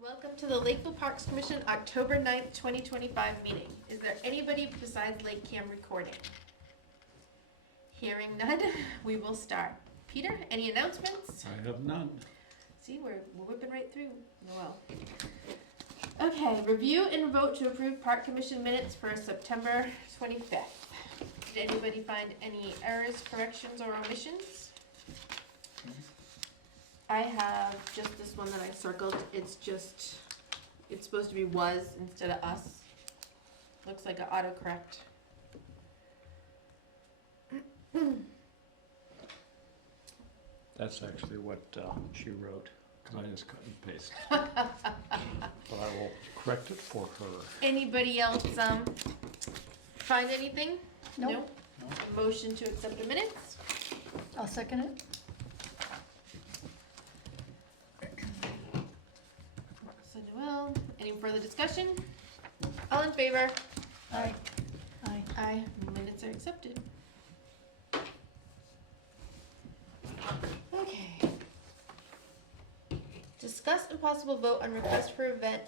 Welcome to the Lakeville Parks Commission October 9th, 2025 meeting. Is there anybody besides LakeCAM recording? Hearing none, we will start. Peter, any announcements? I have none. See, we're whipping right through. Noel. Okay, review and vote to approve Park Commission minutes for September 25th. Did anybody find any errors, corrections, or omissions? I have just this one that I circled. It's supposed to be was instead of us. Looks like an autocorrect. That's actually what she wrote, because I just cut and paste. But I will correct it for her. Anybody else find anything? Nope. No? A motion to accept the minutes? I'll second it. So Noel, any further discussion? All in favor? Aye. Aye. Aye. Minutes are accepted. Okay. Discuss and possible vote on request for event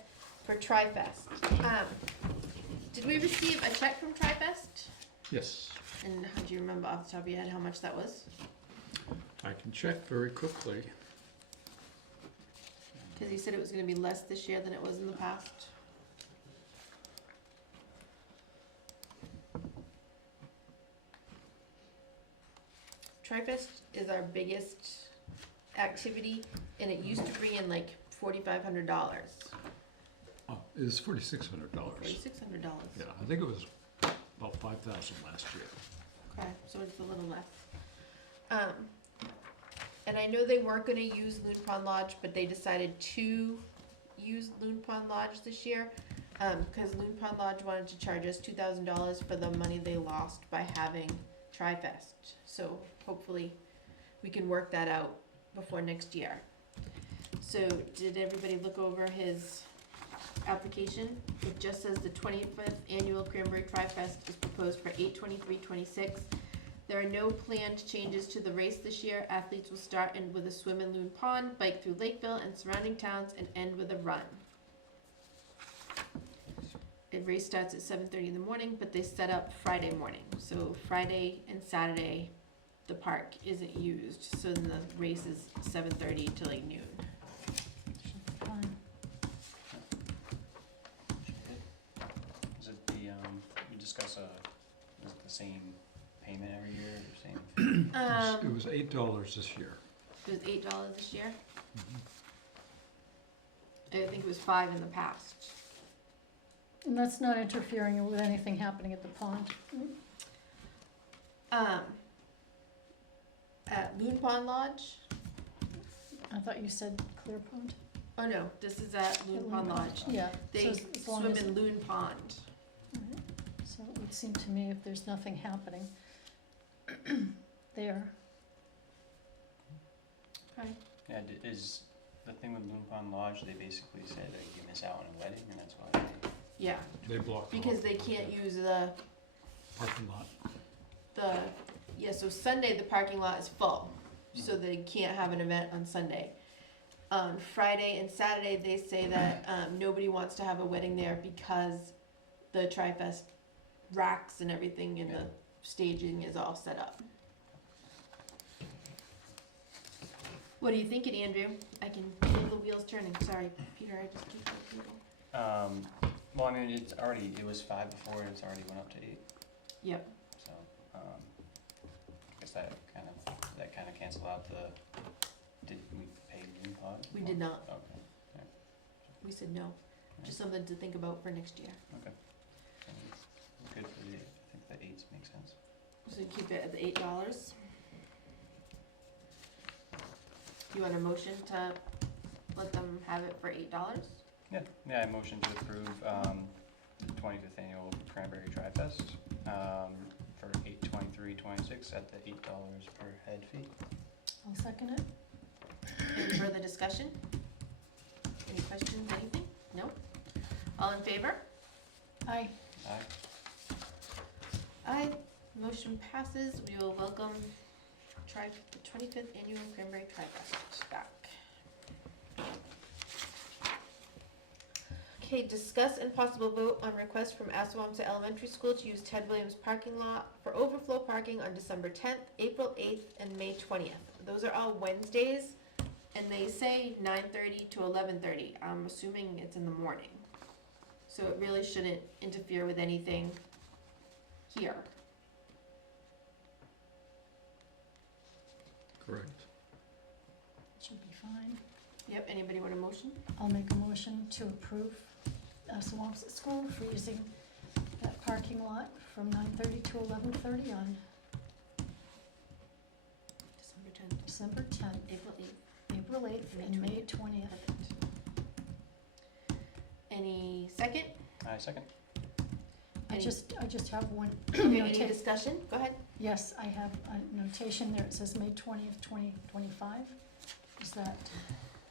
for TriFest. Did we receive a check from TriFest? Yes, And how do you remember off the top of your head how much that was? I can check very quickly. Because he said it was going to be less this year than it was in the past. TriFest is our biggest activity, and it used to bring in like $4,500. Oh, it was $4,600. $4,600. Yeah, I think it was about 5,000 last year. Okay, so it's a little less. And I know they weren't gonna use Loon Pond Lodge, but they decided to use Loon Pond Lodge this year. Cause Loon Pond Lodge wanted to charge us $2,000 for the money they lost by having TriFest. So hopefully we can work that out before next year. So did everybody look over his application? It just says the 25th annual Cranberry TriFest is proposed for 8/23/26. There are no planned changes to the race this year. Athletes will start with a swim in Loon Pond, bike through Lakeville and surrounding towns, and end with a run. The race starts at 7:30 in the morning, but they set up Friday morning. So Friday and Saturday, the park isn't used. So then the race is 7:30 to like noon. Should be fine. Is it the, we discuss is it the same payment every year or same? It was $8 this year. It was $8 this year. I think it was $5 in the past. And that's not interfering with anything happening at the pond. At Loon Pond Lodge. I thought you said Clear Pond. Oh no, this is at Loon Pond Lodge. Yeah. They so as long swim as- in Loon Pond. Alright. So it would seem to me if there's nothing happening there. Okay. Yeah, is the thing with Loon Pond Lodge, they basically said that you miss out on a wedding and that's why they, Yeah, They blocked because off they can't use the, parking lot. yeah, so Sunday the parking lot is full. So they can't have an event on Sunday. On Friday and Saturday, they say that nobody wants to have a wedding there because the TriFest racks and everything and the staging is all set up. What are you thinking, Andrew? I can feel the wheels turning. Sorry, Peter, I just keep thinking. well, I mean, it was 5 before, it's already went up to 8, Yep. so, I guess that kind of cancel out did we pay Loon Pond? We did not. Okay, yeah, We said no. Just something to think about for next year. okay. So we're good for the 8, I think the 8s make sense. So keep it at the $8. You want a motion to let them have it for $8? Yeah, I motion to approve the 25th annual Cranberry TriFest for 8/23/26 at the $8 per head fee. I'll second it. Any further discussion? Any questions, anything? No? All in favor? Aye. Aye. Aye. Motion passes. We will welcome the 25th annual Cranberry TriFest back. Okay, discuss and possible vote on request from Assawamsa Elementary School to use Ted Williams parking lot for overflow parking on December 10th, April 8th, and May 20th. Those are all Wednesdays, and they say 9:30 to 11:30. I'm assuming it's in the morning. So it really shouldn't interfere with anything here. Correct. Should be fine. Yep, anybody want a motion? I'll make a motion to approve Assawamsa School for using that parking lot from 9:30 to 11:30 on December 10th, December 10th, April 8th. April 8th, and May 20th. Any second? I second. I just have one Any notation. discussion? Go ahead. Yes, I have a notation there. It says May 20th, 2025. Is that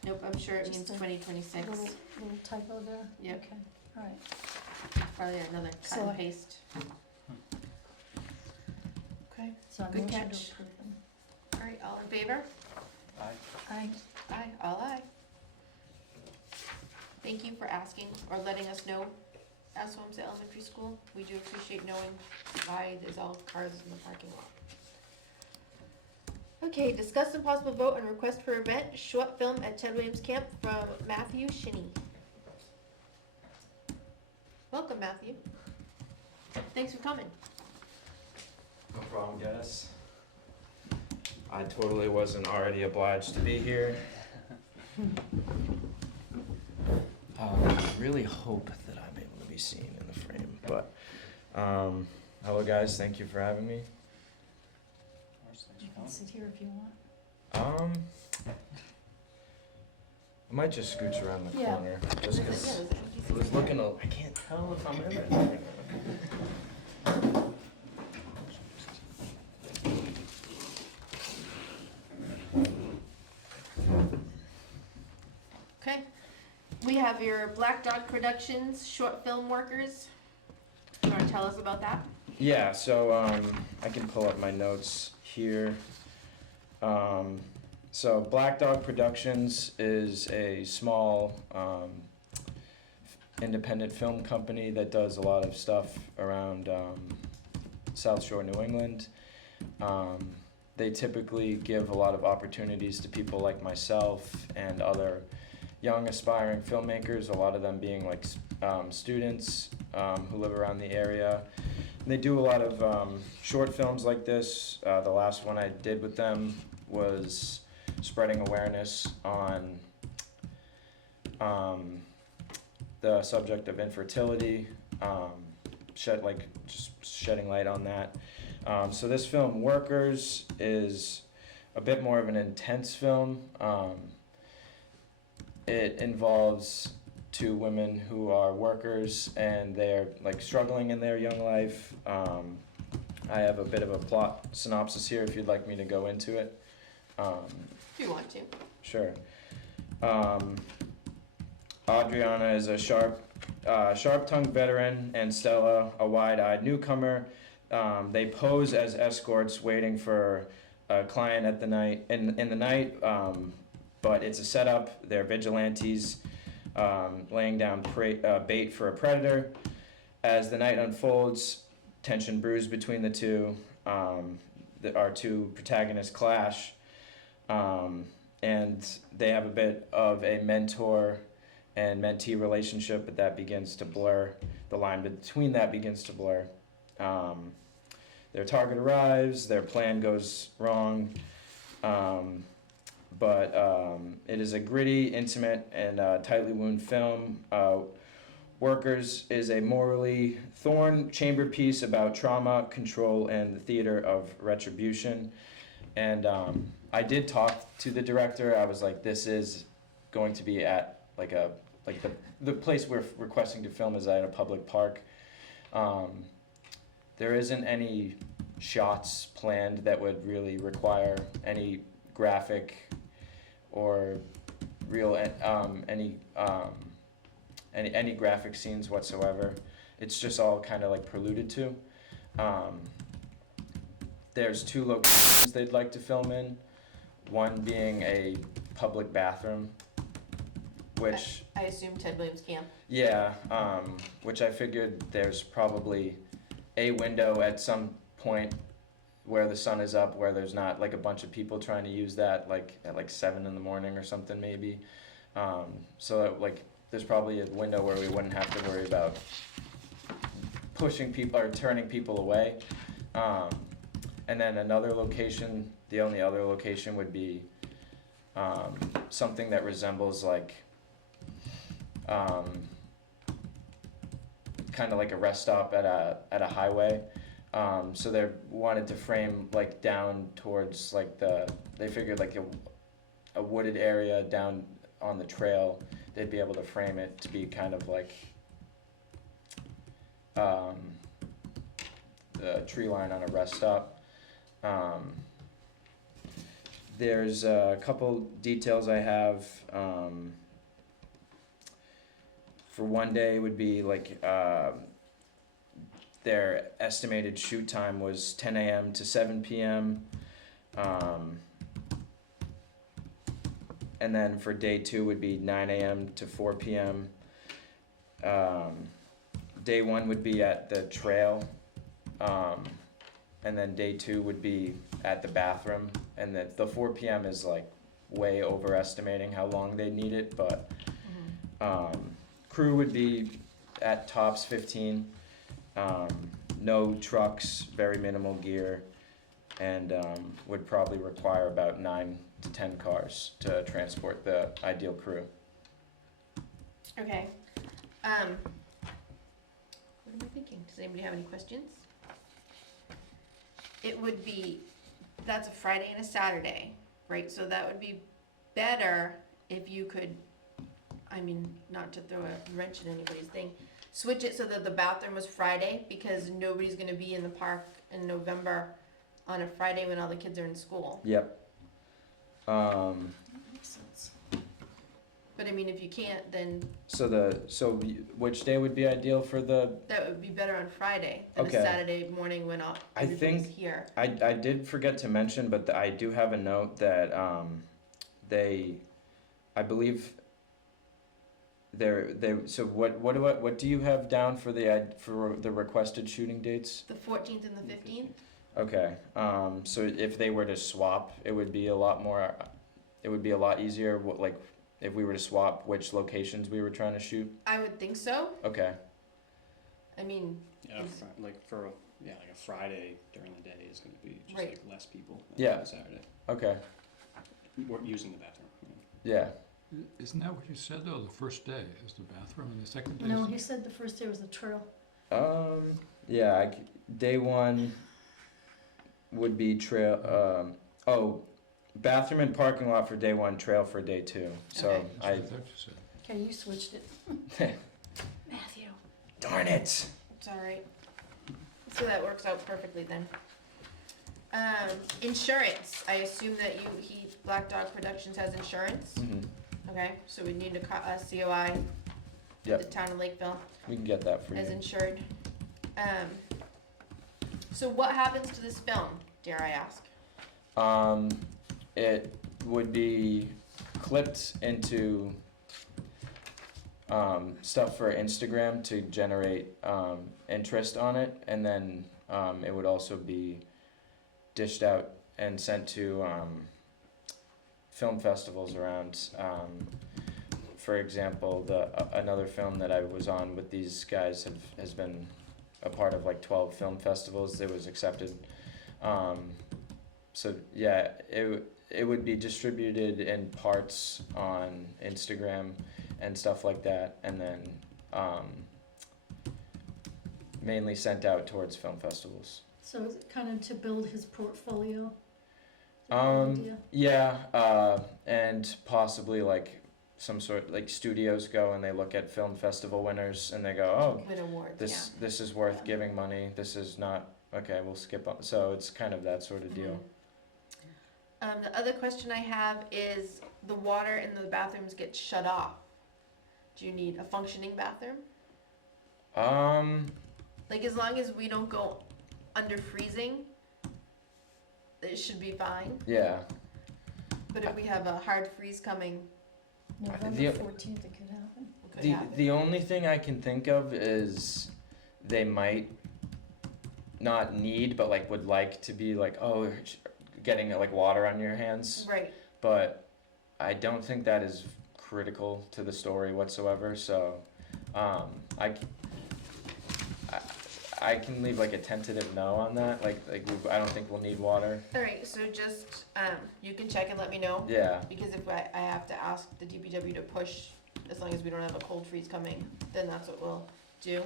Nope, I'm sure it Just means a 2026. little typo there? Yep. Okay, all right. Probably another cut So I- and paste. Okay, So I Good motion catch. to approve them. all right, all in favor? Aye. Aye. Aye, all aye. Thank you for asking or letting us know, Assawamsa Elementary School. We do appreciate knowing why there's all cars in the parking lot. Okay, discuss and possible vote on request for event, short film at Ted Williams Camp from Matthew Shinney. Welcome, Matthew. Thanks for coming. No problem, guys. I totally wasn't already obliged to be here. I really hope that I'm able to be seen in the frame, but hello guys, thank you for having me. Of course, thanks You for can coming. sit here if you want. I might just scooch around the Yeah. corner, just Yeah, because there's an empty I was seat. looking, I can't tell if I'm in it. Okay, we have your Black Dog Productions short film workers. You wanna tell us about that? Yeah, so I can pull up my notes here. So Black Dog Productions is a small independent film company that does a lot of stuff around South Shore, New England. They typically give a lot of opportunities to people like myself and other young aspiring filmmakers, a lot of them being like students who live around the area. And they do a lot of short films like this. The last one I did with them was spreading awareness on the subject of infertility, just shedding light on that. So this film, Workers, is a bit more of an intense film. It involves two women who are workers and they're like struggling in their young life. I have a bit of a plot synopsis here if you'd like me to go into it. If you want to. Sure. Adriana is a sharp-tongued veteran, and Stella, a wide-eyed newcomer. They pose as escorts, waiting for a client at the night in the night. But it's a setup. They're vigilantes, laying down bait for a predator. As the night unfolds, tension brews between the two. Our two protagonists clash. And they have a bit of a mentor and mentee relationship, but that begins to blur. The line between that begins to blur. Their target arrives, their plan goes wrong, but it is a gritty, intimate, and tightly wound film. Workers is a morally thorn chamber piece about trauma, control, and the theater of retribution. And I did talk to the director. I was like, this is going to be at the place we're requesting to film is at a public park. There isn't any shots planned that would really require any graphic or real any graphic scenes whatsoever. It's just all kind of like preluded to. There's two locations they'd like to film in, one being a public bathroom, which, I assume Ted Williams Camp. yeah, which I figured there's probably a window at some point where the sun is up, where there's not like a bunch of people trying to use that, like at like 7 in the morning or something maybe. So like there's probably a window where we wouldn't have to worry about pushing people or turning people away. And then another location, the only other location would be something that resembles like kind of like a rest stop at a highway. So they wanted to frame like down towards like they figured like a wooded area down on the trail, they'd be able to frame it to be kind of like the tree line on a rest stop. There's a couple details I have. For one day would be like their estimated shoot time was 10 a.m. to 7 p.m. And then for day 2 would be 9 a.m. to 4 p.m. Day 1 would be at the trail. And then day 2 would be at the bathroom. And the 4 p.m. is like way overestimating how long they need it, but crew would be at tops 15. No trucks, very minimal gear, and would probably require about 9 to 10 cars to transport the ideal crew. Okay. What am I thinking? Does anybody have any questions? It would be, that's a Friday and a Saturday, right? So that would be better if you could, I mean, not to throw a wrench in anybody's thing, switch it so that the bathroom was Friday, because nobody's gonna be in the park in November on a Friday when all the kids are in school. Yep. Makes sense. But I mean, if you can't, then So which day would be ideal for the? that would be better on Friday than Okay. a Saturday morning when all I everybody's think- here. I did forget to mention, but I do have a note that I believe so what do you have down for the requested shooting dates? The 14th and the 15th? Okay, so if they were to swap, it would be a lot easier, like, if we were to swap which locations we were trying to shoot? I would think so. Okay, I mean, Yeah, like a Friday during the day is gonna be just Right. like less people than Yeah. on Saturday. okay, We're using the bathroom. yeah, Isn't that what you said though? The first day is the bathroom and the second day No, is he said the first day was the trail. yeah, day 1 would be trail, bathroom and parking lot for day 1, trail for day 2, so Okay. That's what I thought you said. Okay, you switched it. Matthew. Darn it! it's all right. So that works out perfectly then. Insurance. I assume that Black Dog Productions has insurance. Mhm. Okay, so we need a COI. Yep. The town of Lakeville We can get that for as you. insured. So what happens to this film, dare I ask? It would be clipped into stuff for Instagram to generate interest on it, and then it would also be dished out and sent to film festivals around. For example, another film that I was on with these guys has been a part of like 12 film festivals. It was accepted. So yeah, it would be distributed in parts on Instagram and stuff like that, and then mainly sent out towards film festivals. So is it kind of to build his portfolio? Is that the idea? Yeah, and possibly like some sort, like studios go and they look at film festival winners and they go, oh, With awards, this is worth giving money, this is not, okay, we'll skip on, so it's kind of that sort of deal. The other question I have is the water in the bathrooms gets shut off. Do you need a functioning bathroom? Like, as long as we don't go under freezing, it should be fine. Yeah, But if we have a hard freeze coming, November The- 14th it could happen. Could The happen. the only thing I can think of is they might not need, but like would like to be like, oh, getting like water on your hands. Right, But I don't think that is critical to the story whatsoever. So I, I can leave like a tentative no on that. I don't think we'll need water. alright, so just, you can check and let me know, Yeah. because if I have to ask the DPW to push, as long as we don't have a cold freeze coming, then that's what we'll do.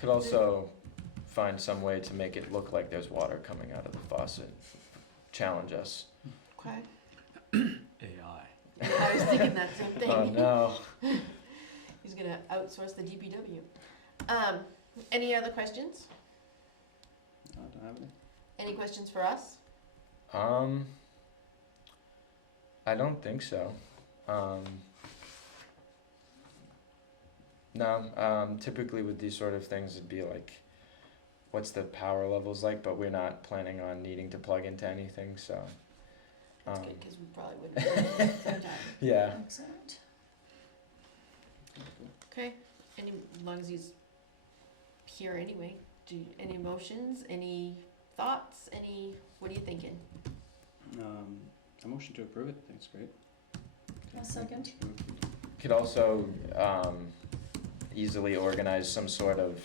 Could also find some way to make it look like there's water coming out of the faucet. Challenge us. Okay. AI. I was thinking that same thing. Oh no. He's gonna outsource the DPW. Any other questions? No, I don't have any. Any questions for us? I don't think so. No, typically with these sort of things, it'd be like, what's the power levels like, but we're not planning on needing to plug into anything, so. That's good, cause we probably wouldn't. Sometime. Yeah, Excellent. Okay, as long as he's here anyway. Any emotions, any thoughts, what are you thinking? A motion to approve it, I think it's great. A second. could also, easily organize some sort of,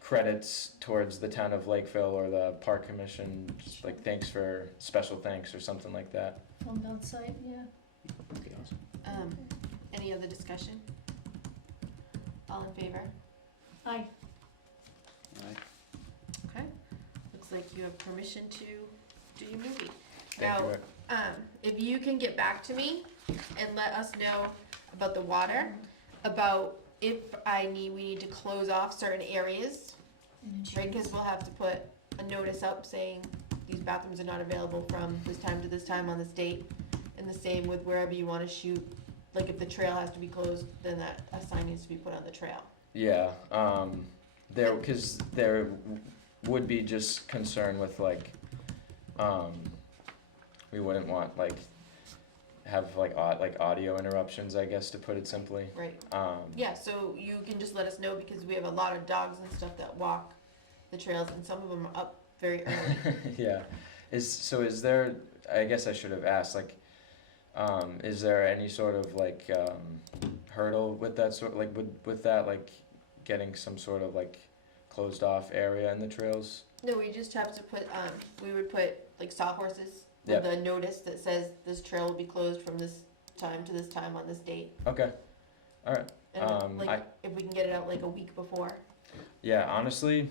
credits towards the town of Lakeville or the park commission, just like special thanks or something like that. On that site, yeah. Okay, awesome. Any other discussion? All in favor? Aye. Aye. Okay, looks like you have permission to do your movie. Thank you. Now, if you can get back to me and let us know about the water, about if we need to close off certain areas, right, cause we'll have to put a notice up saying these bathrooms are not available from this time to this time on this date. And the same with wherever you wanna shoot, like if the trail has to be closed, then a sign needs to be put on the trail. Yeah, cause there would be just concern with like, we wouldn't want have audio interruptions, I guess, to put it simply. Right. Yeah, so you can just let us know because we have a lot of dogs and stuff that walk the trails and some of them are up very early. Yeah, is there, I guess I should have asked, is there any sort of hurdle with that with that, getting some sort of closed off area in the trails? No, we just have to put, we would put sawhorses Yep. with a notice that says this trail will be closed from this time to this time on this date. Okay, alright. And if we can get it out a week before. Yeah, honestly,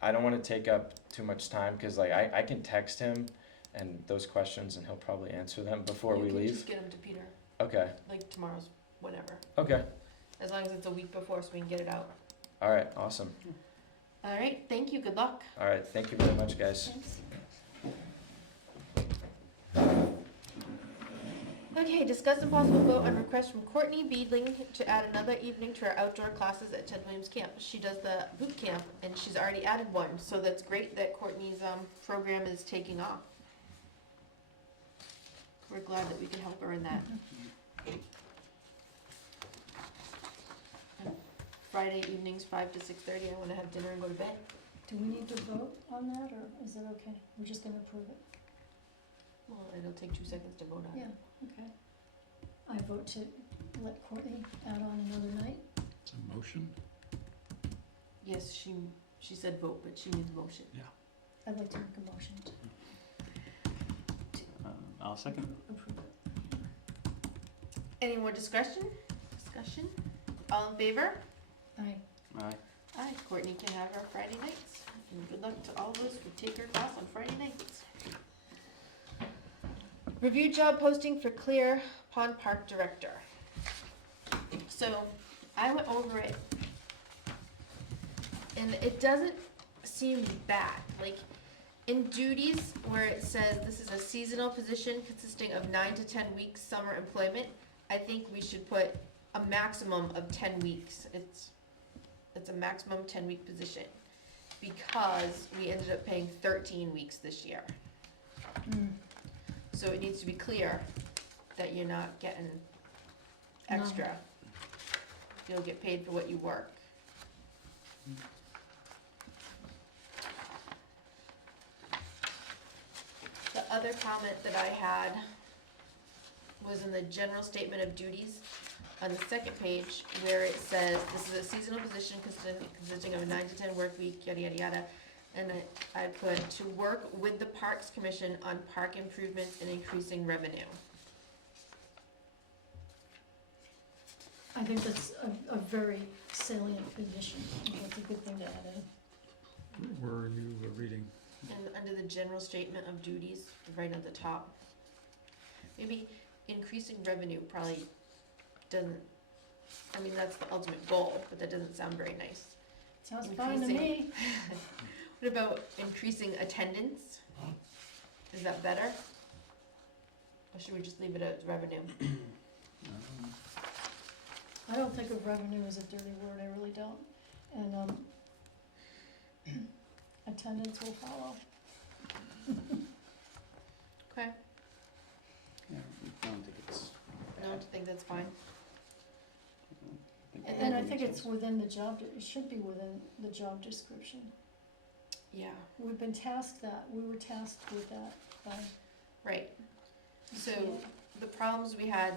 I don't wanna take up too much time, cause I can text him and those questions and he'll probably answer them before we You can leave. just get them to Peter, Okay, tomorrow's, whenever. okay, As long as it's a week before so we can get it out. alright, awesome. Alright, thank you, good luck. Alright, thank you very much, guys. Thanks. Okay, discuss and possible vote on request from Courtney Beedling to add another evening to our outdoor classes at Ted Williams Camp. She does the boot camp and she's already added one, so that's great that Courtney's program is taking off. We're glad that we can help her in that. And Friday evenings, 5 to 6:30, I wanna have dinner and go to bed. Do we need to vote on that, or is it okay? We're just gonna approve it? Well, it'll take 2 seconds to vote on it. Yeah, okay. I vote to let Courtney add on another night. It's a motion? Yes, she said vote, but she needs a motion. I'd like to make a motion to I'll second. approve it. Any more discussion? All in favor? Aye. Aye. Aye, Courtney can have her Friday nights, and good luck to all of us who take her class on Friday nights. Review job posting for Clear Pond Park Director. So, I went over it, and it doesn't seem bad, in duties where it says this is a seasonal position consisting of 9 to 10 weeks summer employment, I think we should put a maximum of 10 weeks. It's a maximum 10-week position, because we ended up paying 13 weeks this year. Mm. So it needs to be clear that you're not getting None. extra. You'll get paid for what you work. The other comment that I had was in the general statement of duties on the second page, where it says, this is a seasonal position consisting of a 9 to 10 work week, yada, yada, yada. And I put, to work with the Parks Commission on park improvements and increasing revenue. I think that's a very salient position. I think that's a good thing to add in. Where are you reading? And under the general statement of duties, right at the top. Maybe increasing revenue probably doesn't, I mean, that's the ultimate goal, but that doesn't sound very nice. Sounds fine to me. What about increasing attendance? Is that better? Or should we just leave it as revenue? I don't think of revenue as a dirty word, I really don't. And, attendance will follow. Okay, Yeah, I don't think it's no, I bad. think that's fine. And I think it's within the job, it should be within the job description. Yeah, We've been tasked that, we were tasked with that by. right. So Yeah. the problems we had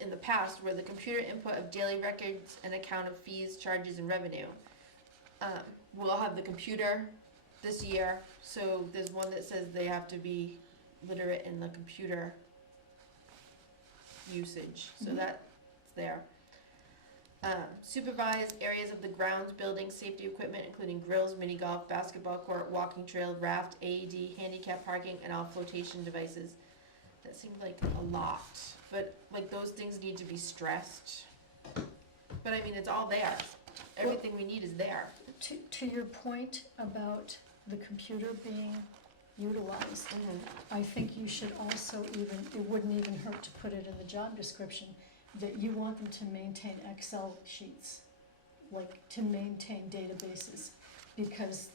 in the past were the computer input of daily records and account of fees, charges, and revenue. We'll have the computer this year, so there's one that says they have to be literate in the computer usage, so Mhm. that's there. Supervise areas of the grounds, buildings, safety equipment, including grills, mini golf, basketball court, walking trail, raft, AED, handicap parking, and all flotation devices. That seemed like a lot, but like those things need to be stressed. But I mean, it's all there. Everything we need is there. To your point about the computer being utilized, I think you should also even, it wouldn't even hurt to put it in the job description, that you want them to maintain Excel sheets, like to maintain databases, because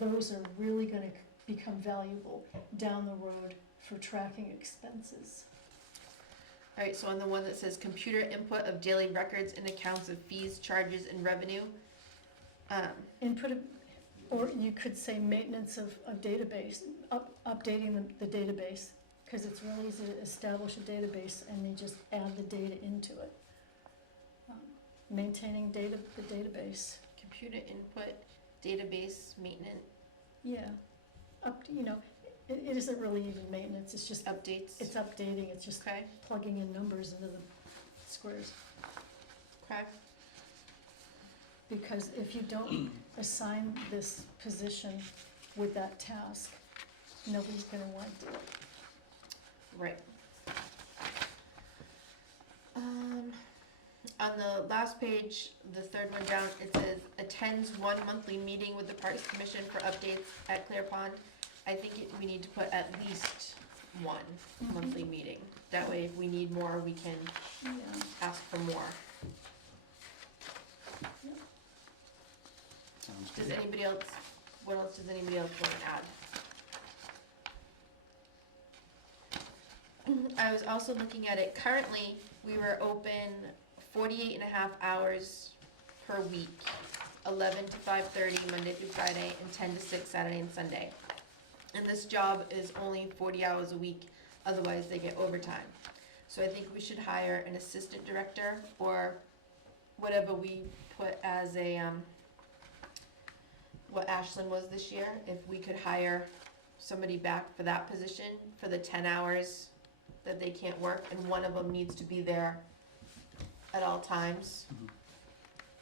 those are really gonna become valuable down the road for tracking expenses. Alright, so on the one that says computer input of daily records and accounts of fees, charges, and revenue, Input, or you could say maintenance of a database, updating the database, because it's really easy to establish a database and you just add the data into it. Maintaining the database, computer input, database maintenance, yeah, it isn't really even maintenance, it's just, updates. it's updating, it's just Okay, plugging in numbers into the squares. okay, Because if you don't assign this position with that task, nobody's gonna wanna do it. right. On the last page, the third one down, it says attends one monthly meeting with the Parks Commission for updates at Clear Pond. I think we need to put at least one monthly meeting. That way, if we need more, we can Yeah. ask for more. Sounds Does good. anybody else, what else does anybody else want to add? I was also looking at it, currently, we were open 48.5 hours per week, 11 to 5:30 Monday through Friday, and 10 to 6 Saturday and Sunday. And this job is only 40 hours a week, otherwise they get overtime. So I think we should hire an assistant director, or whatever we put as a, what Ashland was this year, if we could hire somebody back for that position for the 10 hours that they can't work, and one of them needs to be there at all times. Mhm.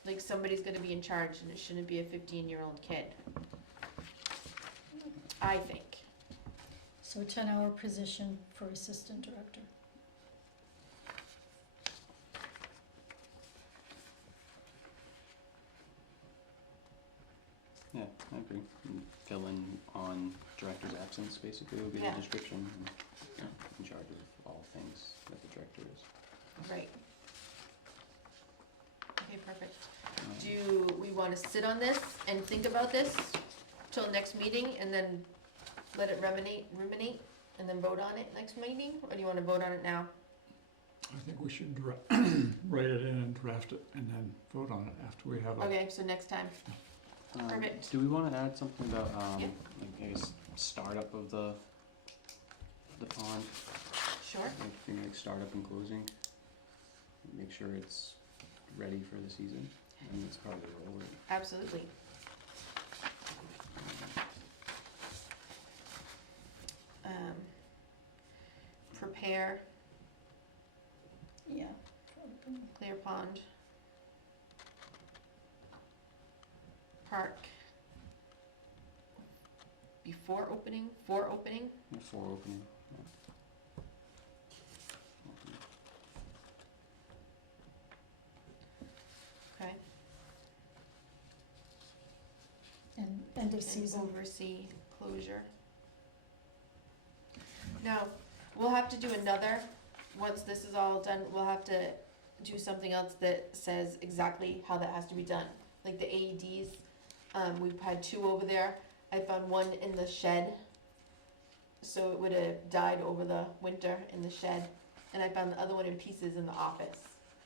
Like, somebody's gonna be in charge, and it shouldn't be a 15-year-old kid. I think. So 10-hour position for assistant director. Yeah, I agree. And fill in on director's absence, basically, would be the Yeah. description. And, yeah, in charge of all things that the director is. Right. Okay, perfect. Um, Do we wanna sit on this and think about this till next meeting, and then let it ruminate? and then vote on it next meeting, or do you wanna vote on it now? I think we should write it in and draft it and then vote on it after we have a. Okay, so next time. Perfect. Do we wanna add something about, Yeah. like, I guess, startup of the pond? Sure. Like, thing like startup and closing? Make sure it's ready for the season, and it's part of the role. Absolutely. Prepare, Yeah. clear pond. Park. Before opening, for opening, Before opening, yeah. okay. And end of And season. oversee closure. Now, we'll have to do another, once this is all done, we'll have to do something else that says exactly how that has to be done. Like the AEDs, we've had 2 over there, I found one in the shed. So it would've died over the winter in the shed, and I found the other one in pieces in the office.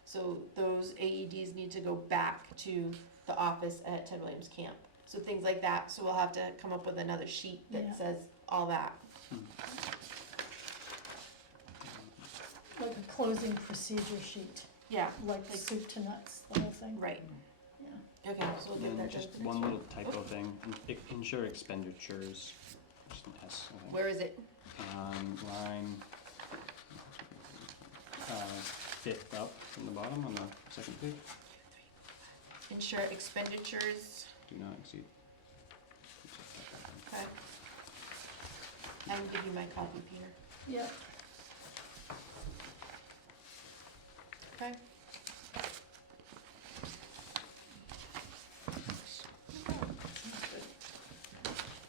So those AEDs need to go back to the office at Ted Williams Camp. So things like that, so we'll have to come up with another sheet Yeah. that says all that. Like a closing procedure sheet, Yeah, like Like- soup to nuts, the whole thing. right, Yeah. okay, so we'll And get then that done just for next one week. little typo thing, ensure expenditures, just an S, I think. Where is it? Line, 5th up from the bottom on the second page, Ensure expenditures, do not exceed. okay. I can give you my copy, Peter. Yeah. Okay.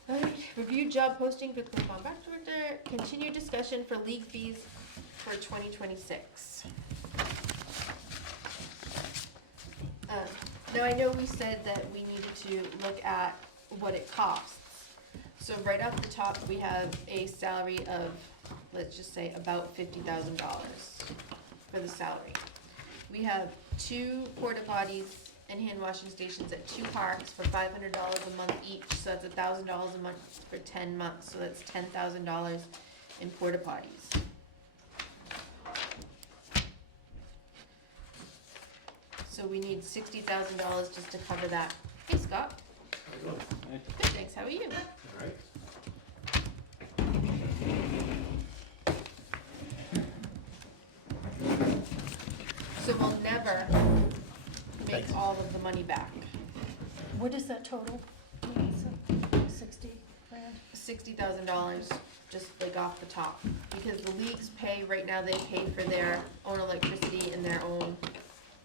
Alright, review job posting for the contract director, continue discussion for league fees for 2026. Now I know we said that we needed to look at what it costs. So right off the top, we have a salary of, let's just say, about $50,000 for the salary. We have 2 porta potties and hand washing stations at 2 parks for $500 a month each, so that's $1,000 a month for 10 months, so that's $10,000 in porta potties. So we need $60,000 just to cover that. Hey Scott, Hey, good, thanks, how are you? Alright. So we'll never make all of the money back. What is that total? 60 grand? $60,000 just like off the top, because the leagues pay, right now they pay for their own electricity and their own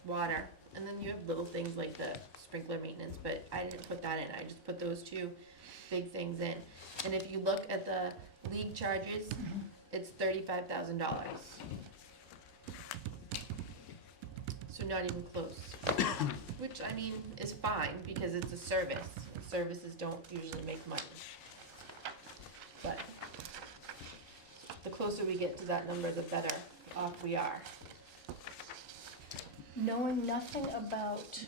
water. And then you have little things like the sprinkler maintenance, but I didn't put that in, I just put those 2 big things in. And if you look at the league charges, it's $35,000. So not even close, which I mean is fine because it's a service. Services don't usually make money. But the closer we get to that number, the better off we are. Knowing nothing about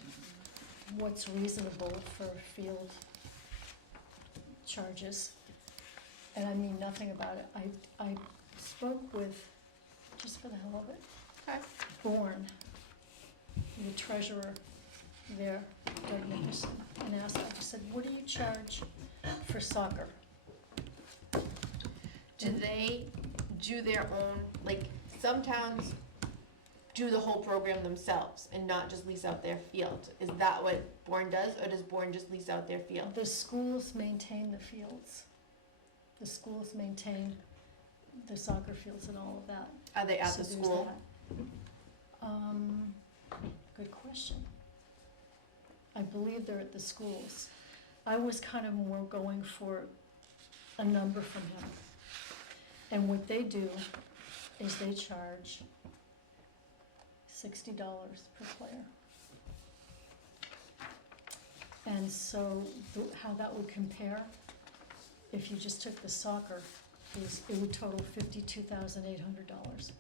what's reasonable for field charges, and I mean nothing about it, I spoke with, just for the hell of it, Okay. Bourne, the treasurer there, Doug Nickerson, and asked, I said, what do you charge for soccer? Do they do their own, like, some towns do the whole program themselves and not just lease out their field? Is that what Bourne does, or does Bourne just lease out their field? The schools maintain the fields. The schools maintain the soccer fields and all of that. Are they at So the there's school? that. Good question. I believe they're at the schools. I was kind of more going for a number from him. And what they do is they charge $60 per player. And so how that would compare, if you just took the soccer it would total $52,800.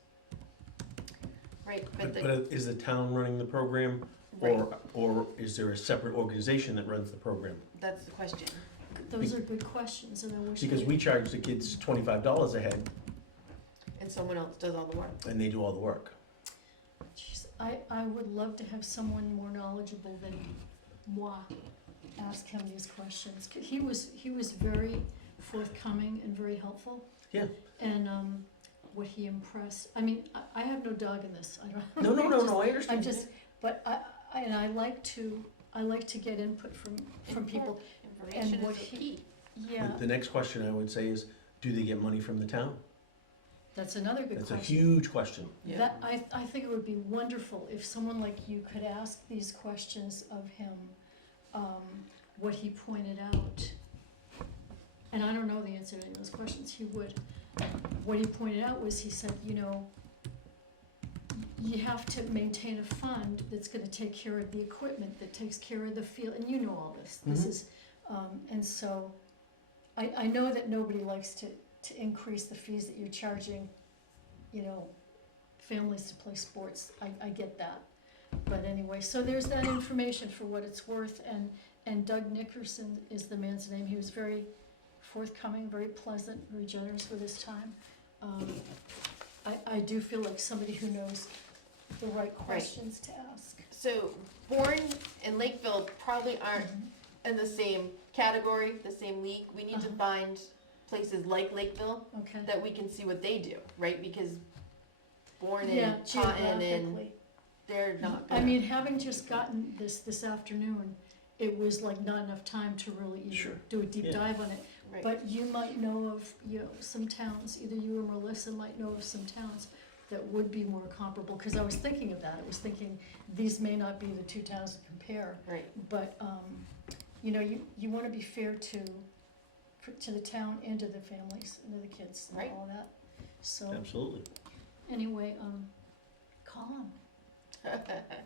Right, but But the, is the town running the program, right, or is there a separate organization that runs the program? that's the question. Those are good questions, and I wish. Because we charge the kids $25 a head, And someone else does all the work. and they do all the work. Jeez, I would love to have someone more knowledgeable than moi ask him these questions. 'Cause he was very forthcoming and very helpful. Yeah. And, what he impressed, I mean, I have no dog in this, I don't. No, I I understand. just, but I like to get input from people, Information what is he- key. yeah, The next question I would say is, do they get money from the town? that's another good That's a question. huge question. Yeah. That, I think it would be wonderful if someone like you could ask these questions of him, what he pointed out. And I don't know the answer to any of those questions, he would. What he pointed out was, he said, you know, you have to maintain a fund that's gonna take care of the equipment, that takes care of the field, and you know all this. This Mhm. is, and so, I know that nobody likes to increase the fees that you're charging, you know, families to play sports, I get that. But anyway, so there's that information for what it's worth, and Doug Nickerson is the man's name, he was very forthcoming, very pleasant, very generous with his time. I do feel like somebody who knows the right questions to ask. So Bourne and Lakeville probably aren't in the same category, the same league. We need to Uh-huh. find places like Lakeville Okay. that we can see what they do, right? Because Bourne Yeah, and Taunton and geographically. they're not I gonna. mean, having just gotten this afternoon, it was like not enough time to really Sure. even do a deep Yeah. dive on it. Right. But you might know of, you know, some towns, either you or Melissa might know of some towns that would be more comparable, because I was thinking of that, I was thinking, these may not be the two towns to compare, Right. but, you know, you wanna be fair to the town and to the families and to the kids Right. and all that. So, Absolutely. anyway, call them.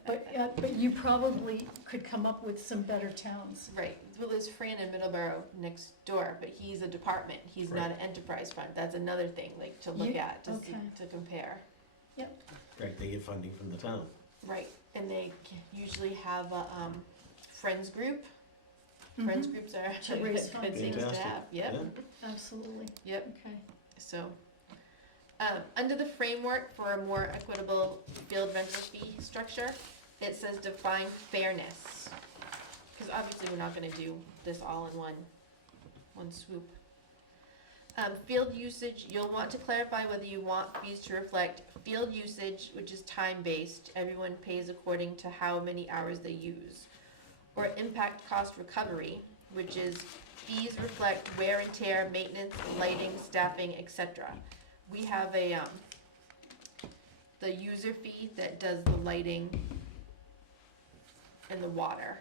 But you probably could come up with some better towns. Right. Well, there's Fran in Middleborough next door, but he's a department. He's not an enterprise fund. That's another thing, like to look Yeah, at, to see, okay. to compare. Right, they get funding from the town. Right. And they usually have a friends group. Friends Mhm. groups are To raise good funds. things to Fantastic. have. Yep. Yeah. Absolutely, Yep. okay. So, under the framework for a more equitable field rental fee structure, it says define fairness. Because obviously we're not gonna do this all in one swoop. Field usage, you'll want to clarify whether you want fees to reflect field usage, which is time-based, everyone pays according to how many hours they use. Or impact cost recovery, which is fees reflect wear and tear, maintenance, lighting, staffing, etc. We have the user fee that does the lighting and the water.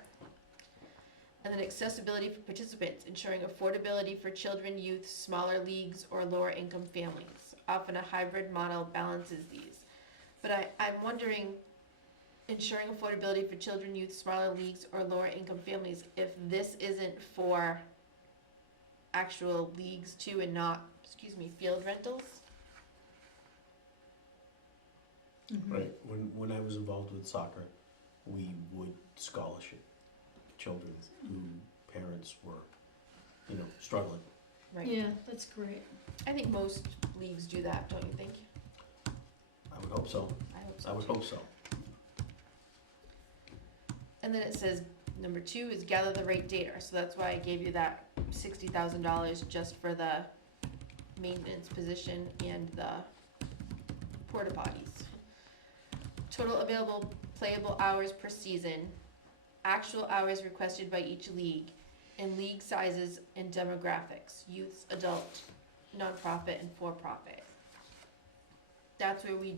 And then accessibility for participants, ensuring affordability for children, youth, smaller leagues, or lower income families. Often a hybrid model balances these. But I'm wondering, ensuring affordability for children, youth, smaller leagues, or lower income families, if this isn't for actual leagues too and not, field rentals? Mhm. Right, when I was involved with soccer, we would scholarship children who parents were, struggling. Right. Yeah, that's great. I think most leagues do that, don't you think? I would hope so. I hope so. I would hope so. And then it says, number 2 is gather the rate data, so that's why I gave you that $60,000 just for the maintenance position and the porta potties. Total available playable hours per season, actual hours requested by each league, and league sizes and demographics, youth, adult, nonprofit, and for-profit. That's where we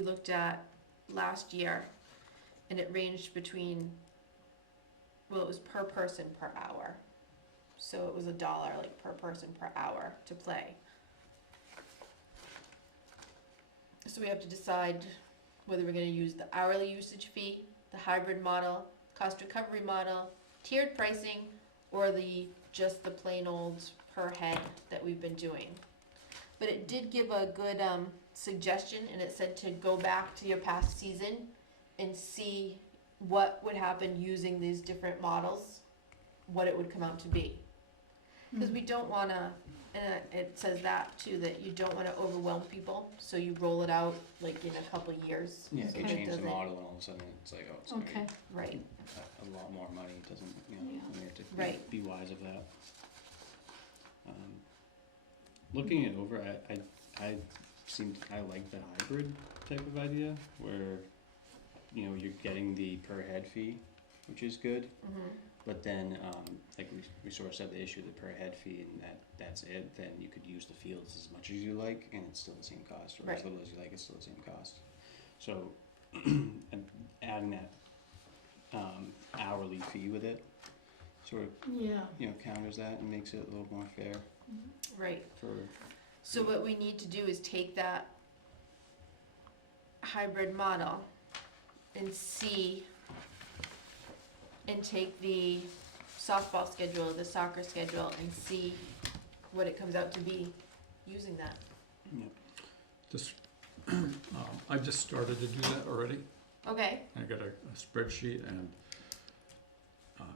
looked at last year, and it ranged between, well, it was per person per hour. So it was $1 like per person per hour to play. So we have to decide whether we're gonna use the hourly usage fee, the hybrid model, cost recovery model, tiered pricing, or just the plain old per head that we've been doing. but it did give a good, suggestion, and it said to go back to your past season and see what would happen using these different models, what it would come out to be. Cause we don't wanna, and it says that too, that you don't wanna overwhelm people, so you roll it out like in a couple years. Yeah, if so you it change the doesn't- model and all of a sudden it's like, oh, it's gonna Okay, be Right, a lot more money, it doesn't, you know, Yeah. we have to Right. be wise of that. Looking it over, I like the hybrid type of idea, where, you know, you're getting the per head fee, which is good, but then, like we sort of said, the issue of the per head fee, and that's it, then you could use the fields as much as you like, and it's still the same cost, or as Right. little as you like, it's still the same cost. So, and adding that, hourly fee with it, sort of, yeah. you know, counters that and makes it a little more fair right. for, So what we need to do is take that hybrid model and see, and take the softball schedule, the soccer schedule, and see what it comes out to be using that. This, I just started to do that already. Okay, I got a spreadsheet and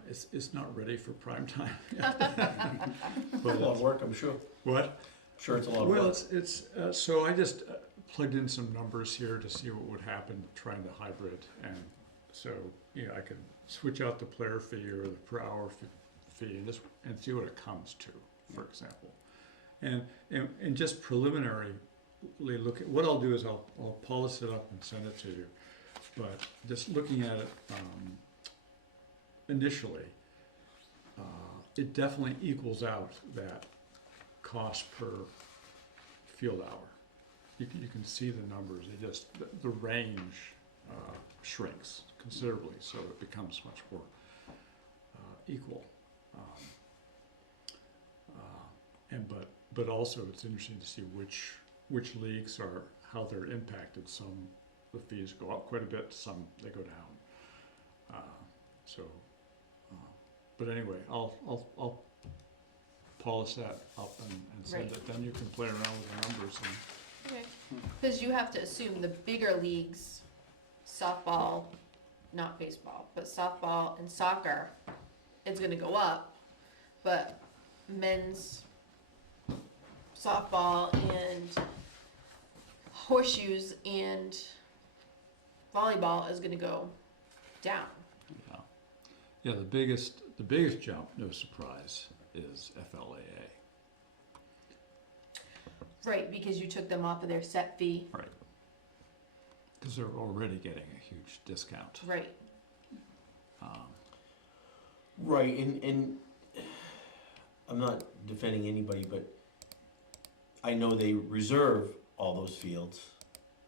it's not ready for prime time yet. It's a But lot of work, I'm sure. what? Sure, it's a lot of Well, work. so I just plugged in some numbers here to see what would happen trying the hybrid. And so, I could switch out the player fee or the per hour fee and see what it comes to, for example. And just preliminary look at, what I'll do is I'll polish it up and send it to you. But just looking at it, initially, it definitely equals out that cost per field hour. You can see the numbers, the range shrinks considerably, so it becomes much more equal. But also it's interesting to see which leagues how they're impacted. Some, the fees go up quite a bit, some they go down. But anyway, I'll polish that up and send Right. it, then you can play around with the numbers and okay. Cause you have to assume the bigger leagues, softball, not baseball, but softball and soccer, it's gonna go up. But men's softball and horseshoes and volleyball is gonna go down. Yeah, the biggest jump, no surprise, is FLAA. Right, because you took them off of their set fee. Right. Because they're already getting a huge discount. Right, Right, and I'm not defending anybody, but I know they reserve all those fields,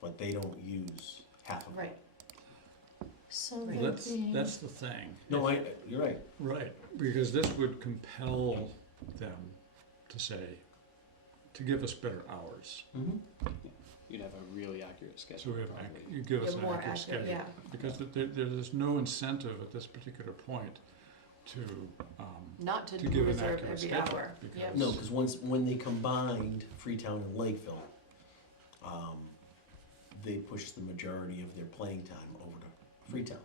but they don't use half of them. right, So Right. they're Well, being, that's the thing. No, you're right. Right, because this would compel them to say, to give us better hours. Mm-hmm. you'd have a really accurate schedule. So we have, probably. you give us yeah, an more accurate accurate, schedule. yeah, Because there's no incentive at this particular point to, not to to give an reserve accurate every schedule, hour, yeah. because- No, because when they combined Freetown and Lakeville, they pushed the majority of their playing time over to Freetown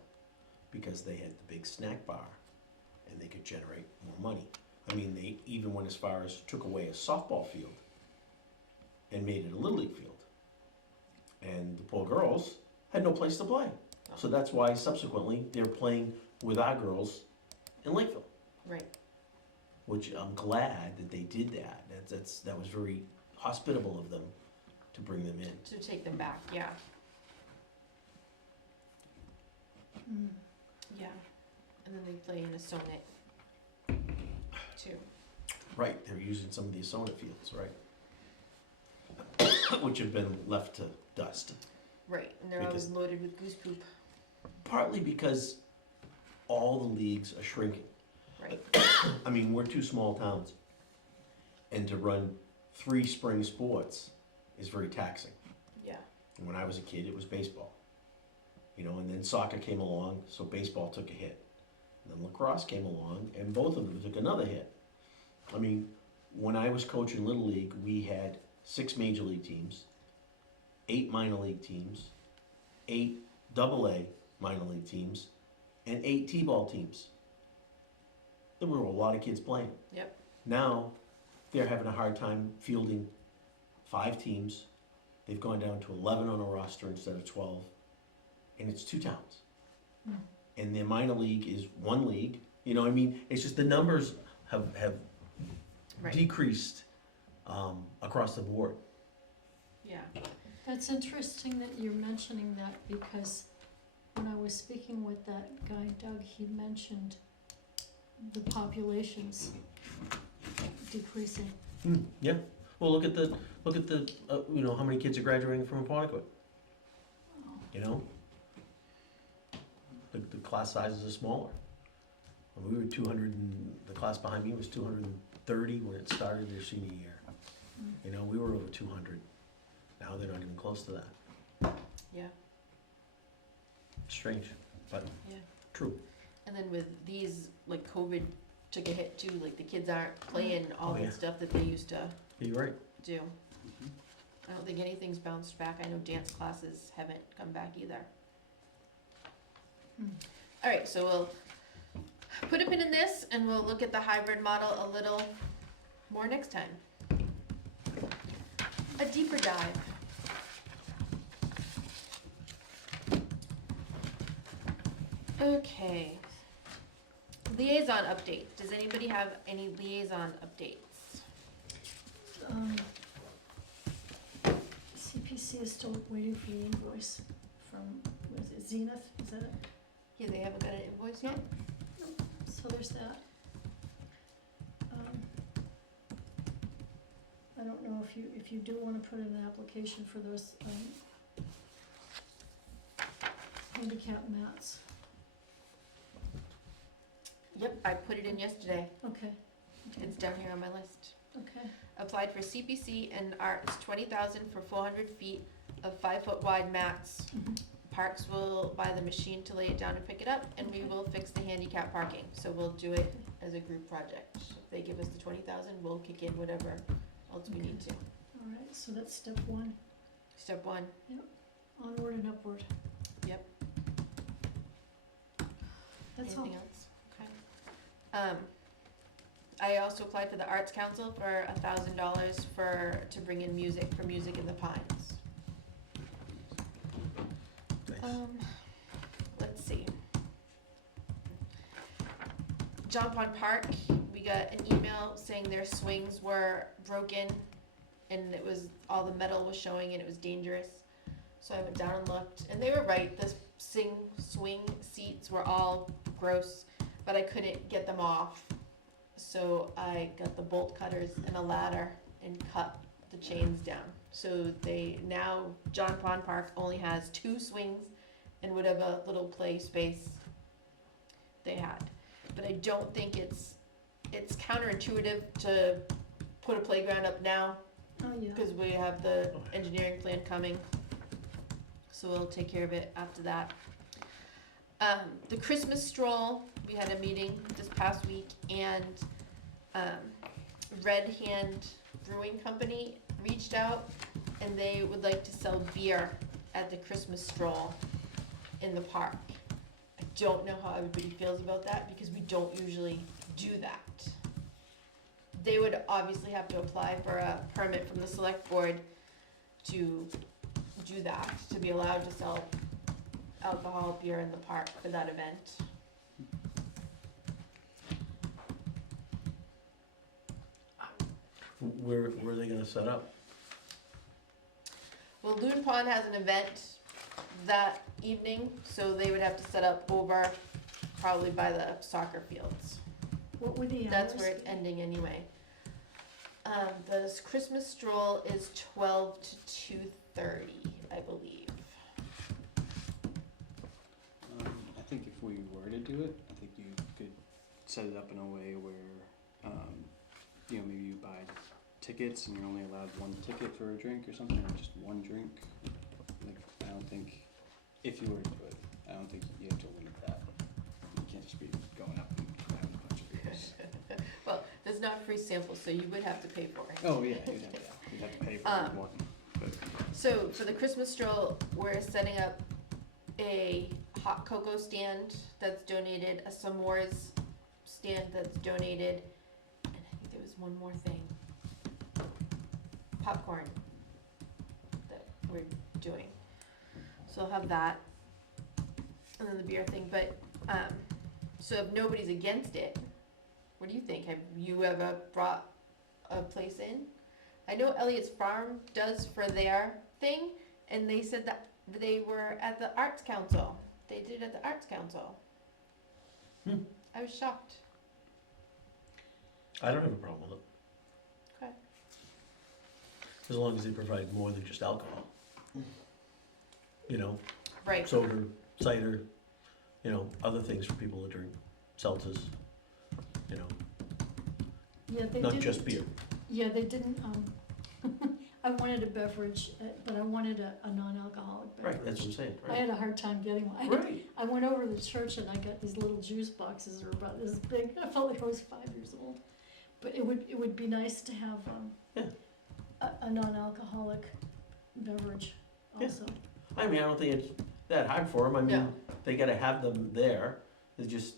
because they had the big snack bar and they could generate more money. I mean, they even went as far as took away a softball field and made it a little league field. And the poor girls had no place to play. So that's why subsequently they're playing with our girls in Lakeville, Right, which I'm glad that they did that. That was very hospitable of them to bring them in. to take them back, yeah, mm, yeah, and then they play in a sonnet too. Right, they're using some of the Asona fields, right? Which have been left to dust. Right, and they're always loaded with goose poop, Partly because all the leagues are shrinking. right, I mean, we're two small towns. And to run 3 spring sports is very taxing. yeah, And when I was a kid, it was baseball. And then soccer came along, so baseball took a hit. And then lacrosse came along, and both of them took another hit. I mean, when I was coaching Little League, we had 6 major league teams, 8 minor league teams, 8 AA minor league teams, and 8 T-ball teams. There were a lot of kids playing. Yep. Now, they're having a hard time fielding 5 teams. They've gone down to 11 on a roster instead of 12, and it's 2 towns. Hmm. And their minor league is 1 league. You know what I mean? It's just the numbers have Right. decreased across the board. Yeah. That's interesting that you're mentioning that, because when I was speaking with that guy Doug, he mentioned the populations decreasing. Yeah. Well, look at the you know, how many kids are graduating from Apponequet. You know, the class sizes are smaller. When we were 200, and the class behind me was 230 when it started their senior year. You know, we were over 200. Now they're not even close to that. Yeah. Strange, but Yeah. true. And then with these, like, COVID took a hit too, like the kids aren't playing all Oh, the yeah. stuff that they used to You're right. do. I don't think anything's bounced back. I know dance classes haven't come back either. Hmm. All right, so we'll put a pin in this and we'll look at the hybrid model a little more next time. A deeper dive. Okay. Liaison update. Does anybody have any liaison updates? CPC is still waiting for the invoice from, what is it, Zenith, is that it? Yeah, they haven't got an invoice yet? So there's that. I don't know if you do wanna put in an application for those, handicap mats. Yep, I put it in yesterday. Okay, It's down here on my list. okay, Applied for CPC and Arts, 20,000 for 400 feet of 5-foot wide mats. mhm, Parks will buy the machine to lay it down and pick it up, and we Okay. will fix the handicap parking. So we'll do it as a group project. If they give us the 20,000, we'll kick in whatever else we need to. alright, so that's step one, Step 1. onward and upward. Yep. That's all. Anything else? Okay. I also applied for the Arts Council for $1,000 to bring in music for Music in the Pines. Nice. Let's see. John Pond Park, we got an email saying their swings were broken and it was, all the metal was showing and it was dangerous. So I went down and looked, and they were right, the swing seats were all gross, but I couldn't get them off. So I got the bolt cutters and a ladder and cut the chains down. So now John Pond Park only has 2 swings and whatever little play space they had. But I don't think it's counterintuitive to put a playground up now, Oh, yeah. because we have the engineering plan coming. So we'll take care of it after that. The Christmas stroll, we had a meeting this past week, and Red Hand Brewing Company reached out, and they would like to sell beer at the Christmas stroll in the park. I don't know how everybody feels about that, because we don't usually do that. They would obviously have to apply for a permit from the select board to do that, to be allowed to sell alcohol beer in the park for that event. Where are they gonna set up? Well, Loon Pond has an event that evening, so they would have to set up over probably by the soccer fields. What were the hours? That's where it's ending anyway. The Christmas stroll is 12 to 2:30, I believe. I think if we were to do it, I think you could set it up in a way where, maybe you buy tickets and you're only allowed 1 ticket for a drink or something, or just 1 drink. Like, I don't think, if you were to do it, I don't think you have to limit that. You can't just be going up and having a bunch of beers. Well, there's not free samples, so you would have to pay for it. Oh, yeah, you'd have You have to pay for Um, one. So for the Christmas stroll, we're setting up a hot cocoa stand that's donated, a s'mores stand that's donated, and I think there was one more thing. Popcorn that we're doing. So I'll have that. And then the beer thing, but, so if nobody's against it, what do you think? Have you ever brought a place in? I know Elliott's Farm does for their thing, and they said that they were at the Arts Council. They did it at the Arts Council. Hmm. I was shocked. I don't have a problem with it. Okay. As long as they provide more than just alcohol. You know, Right. soda, cider, you know, other things for people to drink, seltzers, you know, Yeah, they not didn't. just beer. Yeah, they didn't, I wanted a beverage, but I wanted a non-alcoholic beverage. Right, that's what I'm saying, I right? had a hard time getting one. Right. I went over to the church and I got these little juice boxes that are about this big. I felt like I was 5 years old. But it would be nice to have Yeah. a non-alcoholic beverage Yeah. also. I mean, I don't think it's that hard for them. I mean, No. they gotta have them there. They just,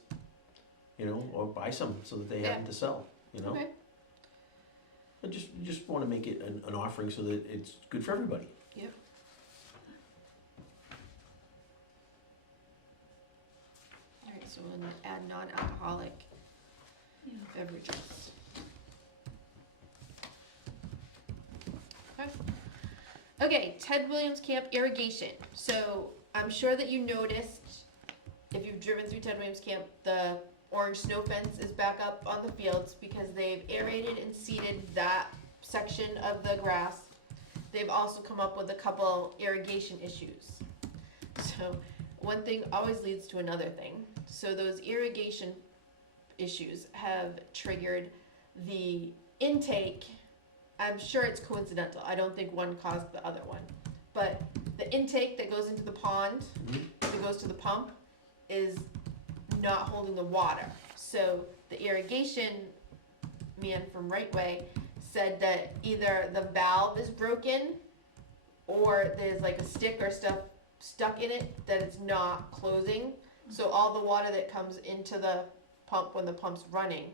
you know, or buy some so that they have them to sell, you know? Okay. I just wanna make it an offering so that it's good for everybody. Yep. Alright, so we'll add non-alcoholic Yeah. beverages. Okay. Okay, Ted Williams Camp irrigation. So I'm sure that you noticed, if you've driven through Ted Williams Camp, the orange snow fence is back up on the fields because they've aerated and seeded that section of the grass. They've also come up with a couple irrigation issues. So one thing always leads to another thing. So those irrigation issues have triggered the intake. I'm sure it's coincidental. I don't think one caused the other one. But the intake that goes into the pond, that goes to the pump, is not holding the water. So the irrigation man from Right Way said that either the valve is broken or there's like a stick or stuff stuck in it that it's not closing. So all the water that comes into the pump when the pump's running,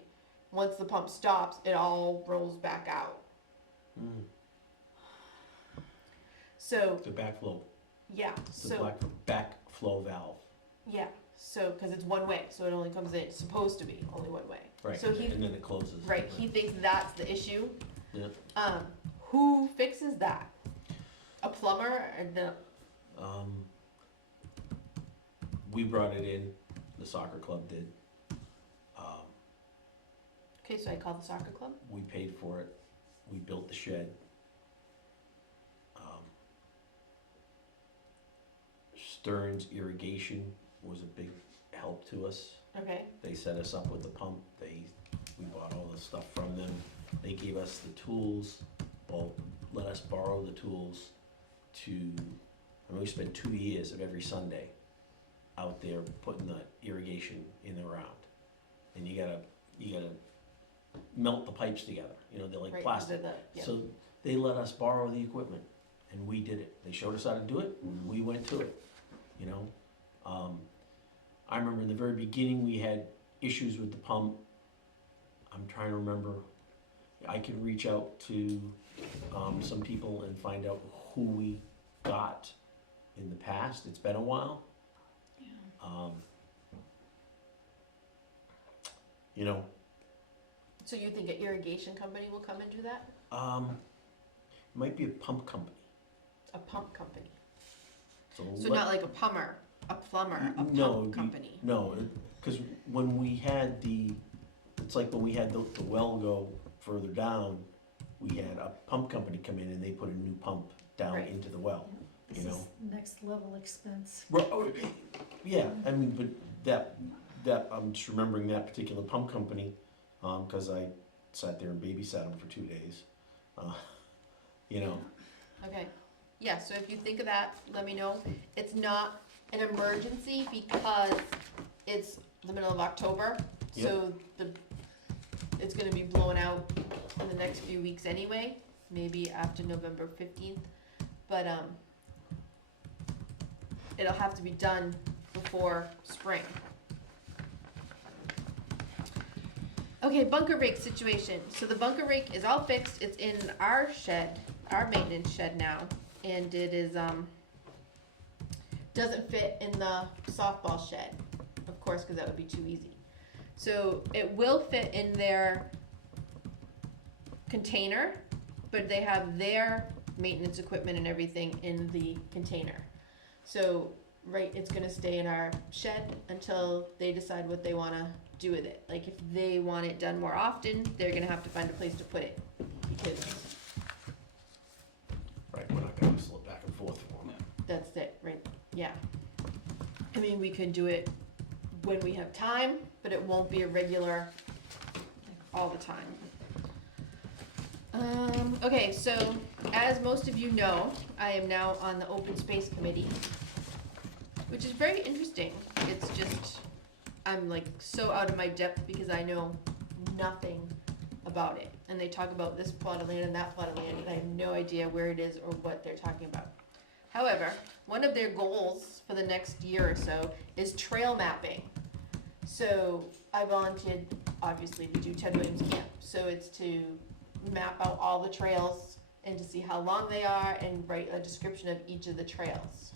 once the pump stops, it all rolls back out. Mm. So, The backflow, yeah, the so, backflow valve, yeah, so, cause it's one way, so it only comes in, it's supposed to be only one way. right, So he, and then it closes. right, he thinks that's the issue. Yeah. Who fixes that? A plumber or the, We brought it in, the soccer club did. okay, so I called the soccer club? We paid for it, we built the shed. Stearns Irrigation was a big help to us. Okay, They set us up with the pump, we bought all the stuff from them. They gave us the tools, or let us borrow the tools to, I mean, we spent 2 years of every Sunday out there putting the irrigation in the ground. And you gotta melt the pipes together, you know, they're like right, plastic. yeah. So they let us borrow the equipment, and we did it. They showed us how to do it, and we went to it, you know? I remember in the very beginning, we had issues with the pump. I'm trying to remember, I can reach out to, some people and find out who we got in the past. It's been a while. Yeah. You know, So you think an irrigation company will come and do that? it might be a pump company. A pump company? So let- not like a plumber, a No, it'd pump be- company? No, because when we had it's like when we had the well go further down, we had a pump company come in and they put a new pump down Right. into the well, This you is know? next level expense. Yeah, I mean, but that, I'm just remembering that particular pump company, cause I sat there and babysat them for 2 days. You know, Okay, yeah, so if you think of that, let me know. It's not an emergency because it's the middle of October, so it's gonna be blown out in the next few weeks anyway. maybe after November 15th, but, it'll have to be done before spring. Okay, bunker rake situation. So the bunker rake is all fixed. It's in our shed, our maintenance shed now, and it is doesn't fit in the softball shed, of course, because that would be too easy. So it will fit in their container, but they have their maintenance equipment and everything in the container. So right, it's gonna stay in our shed until they decide what they wanna do with it. Like if they want it done more often, they're gonna have to find a place to put it, because Right, we're not gonna slip back and forth for them. that's it, right, yeah. I mean, we could do it when we have time, but it won't be a regular all the time. Okay, so as most of you know, I am now on the Open Space Committee, which is very interesting. It's just, I'm like so out of my depth because I know nothing about it. And they talk about this plot of land and that plot of land, and I have no idea where it is or what they're talking about. However, one of their goals for the next year or so is trail mapping. So I volunteered, obviously, to do Ted Williams Camp. So it's to map out all the trails and to see how long they are and write a description of each of the trails.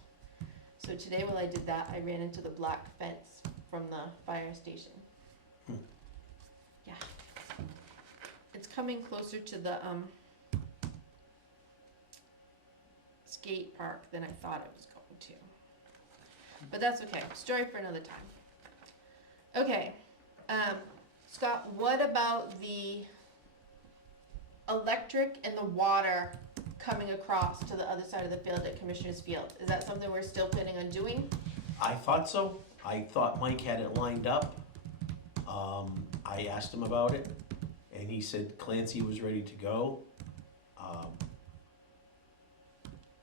So today while I did that, I ran into the black fence from the fire station. Yeah. It's coming closer to the skate park than I thought it was going to. But that's okay, story for another time. Okay, Scott, what about the electric and the water coming across to the other side of the field at Commissioner's Field? Is that something we're still planning on doing? I thought so. I thought Mike had it lined up. I asked him about it, and he said Clancy was ready to go.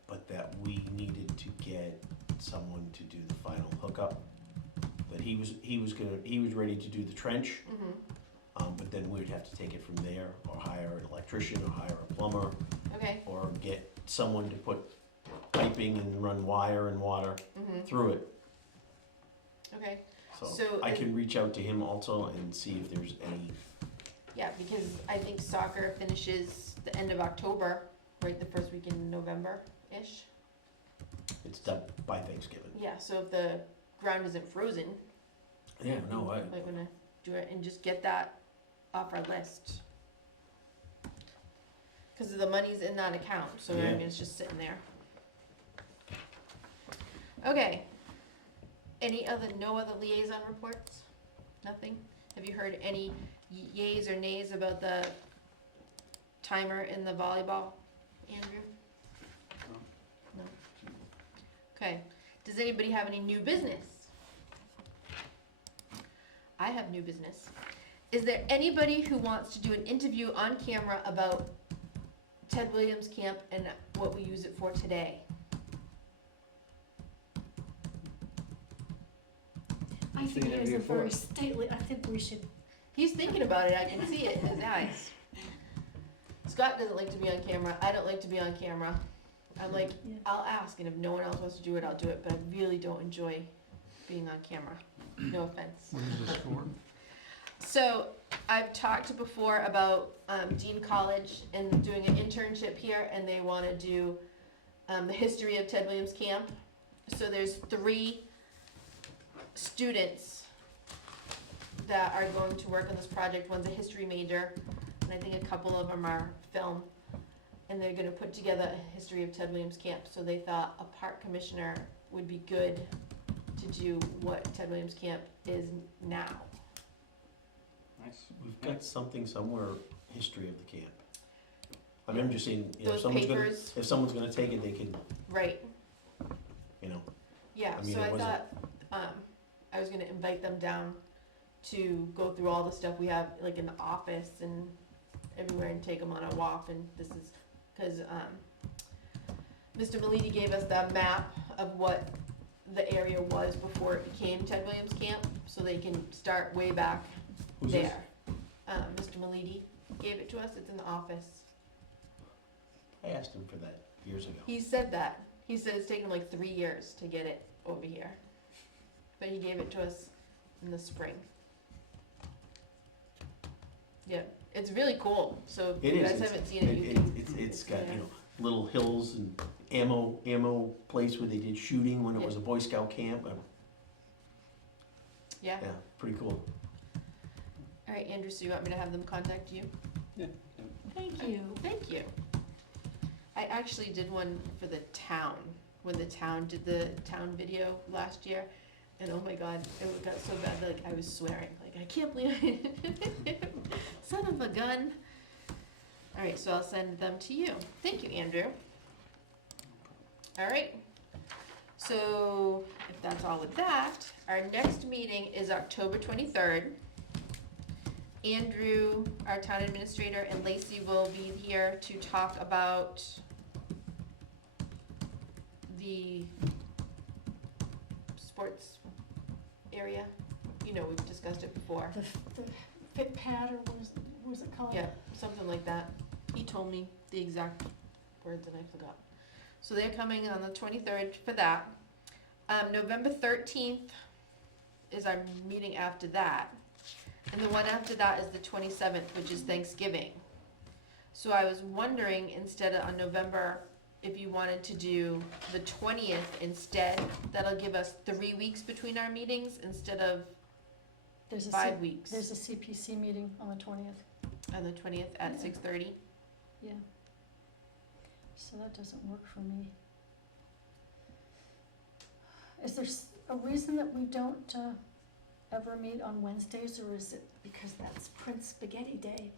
But that we needed to get someone to do the final hookup. That he was ready to do the trench. Mm-hmm. But then we'd have to take it from there, or hire an electrician, or hire a plumber, Okay. or get someone to put piping and run wire and water Mm-hmm. through it. Okay. So So I is- can reach out to him also and see if there's any, Yeah, because I think soccer finishes the end of October, right, the first week in November-ish. it's done by Thanksgiving. Yeah, so if the ground isn't frozen, Yeah, no, we might wanna do it and just get that off our list. Cause the money's in that account, so I Yeah. mean, it's just sitting there. Okay. No other liaison reports? Nothing? Have you heard any yays or nays about the timer in the volleyball, Andrew? No. Okay, does anybody have any new business? I have new business. Is there anybody who wants to do an interview on camera about Ted Williams Camp and what we use it for today? I think it is a very stately, I think we should, He's thinking about it, I can see it in his eyes. Scott doesn't like to be on camera, I don't like to be on camera. I'm like, yeah. I'll ask, and if no one else wants to do it, I'll do it, but I really don't enjoy being on camera. No offense. What is this for? So, I've talked before about Dean College and doing an internship here, and they wanna do the history of Ted Williams Camp. So there's 3 students that are going to work on this project. One's a history major, and I think a couple of them are film. And they're gonna put together a history of Ted Williams Camp, so they thought a park commissioner would be good to do what Ted Williams Camp is now. Nice. we've got something somewhere, history of the camp. I mean, I'm just saying, you know, Those if someone's gonna take it, they can, Right, you know, yeah, I mean, so it I wasn't- thought, I was gonna invite them down to go through all the stuff we have, like in the office and everywhere, and take them on a walk, and this is, cause, Mr. Malidi gave us the map of what the area was before it became Ted Williams Camp, so they can start way back who's this? there. Mr. Malidi gave it to us, it's in the office. I asked him for that years ago. He said that. He said it's taken him like 3 years to get it over here. But he gave it to us in the spring. Yeah, it's really cool. So if It you is. guys haven't seen it, you can. It's got, you know, little hills and ammo place where they did shooting when it was a Boy Scout camp. Yeah. Yeah, pretty cool. All right, Andrew, so you want me to have them contact you? Yeah. Thank you. Thank you. I actually did one for the town, when the town did the town video last year. And oh my God, it got so bad that like, I was swearing. Like, I can't believe it. Son of a gun. All right, so I'll send them to you. Thank you, Andrew. All right. So if that's all with that, our next meeting is October 23rd. Andrew, our town administrator, and Lacey will be here to talk about the sports area. You know, we've discussed it before. The fit pad, or what was it called? Yeah, something like that. He told me the exact words and I forgot. So they're coming on the 23rd for that. November 13th is our meeting after that. And the one after that is the 27th, which is Thanksgiving. So I was wondering, instead of on November, if you wanted to do the 20th instead. That'll give us 3 weeks between our meetings instead of There's a 5 weeks. There's a CPC meeting on the 20th. On the 20th at Yeah. 6:30. Yeah. So that doesn't work for me. Is there a reason that we don't ever meet on Wednesdays, or is it because that's Prince Spaghetti Day?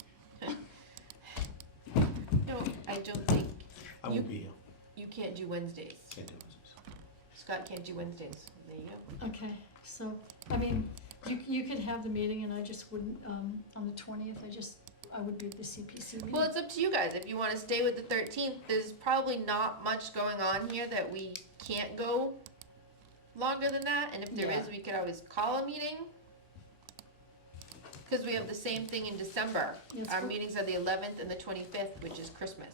No, I don't think, I You- won't be here. you can't do Wednesdays. Can't do it. Scott can't do Wednesdays. There you go. Okay, so, I mean, you could have the meeting and I just wouldn't, on the 20th, I would be at the CPC meeting. Well, it's up to you guys. If you wanna stay with the 13th, there's probably not much going on here that we can't go longer than that, and if there is, Yeah. we could always call a meeting. Cause we have the same thing in December. Yes, Our well- meetings are the 11th and the 25th, which is Christmas.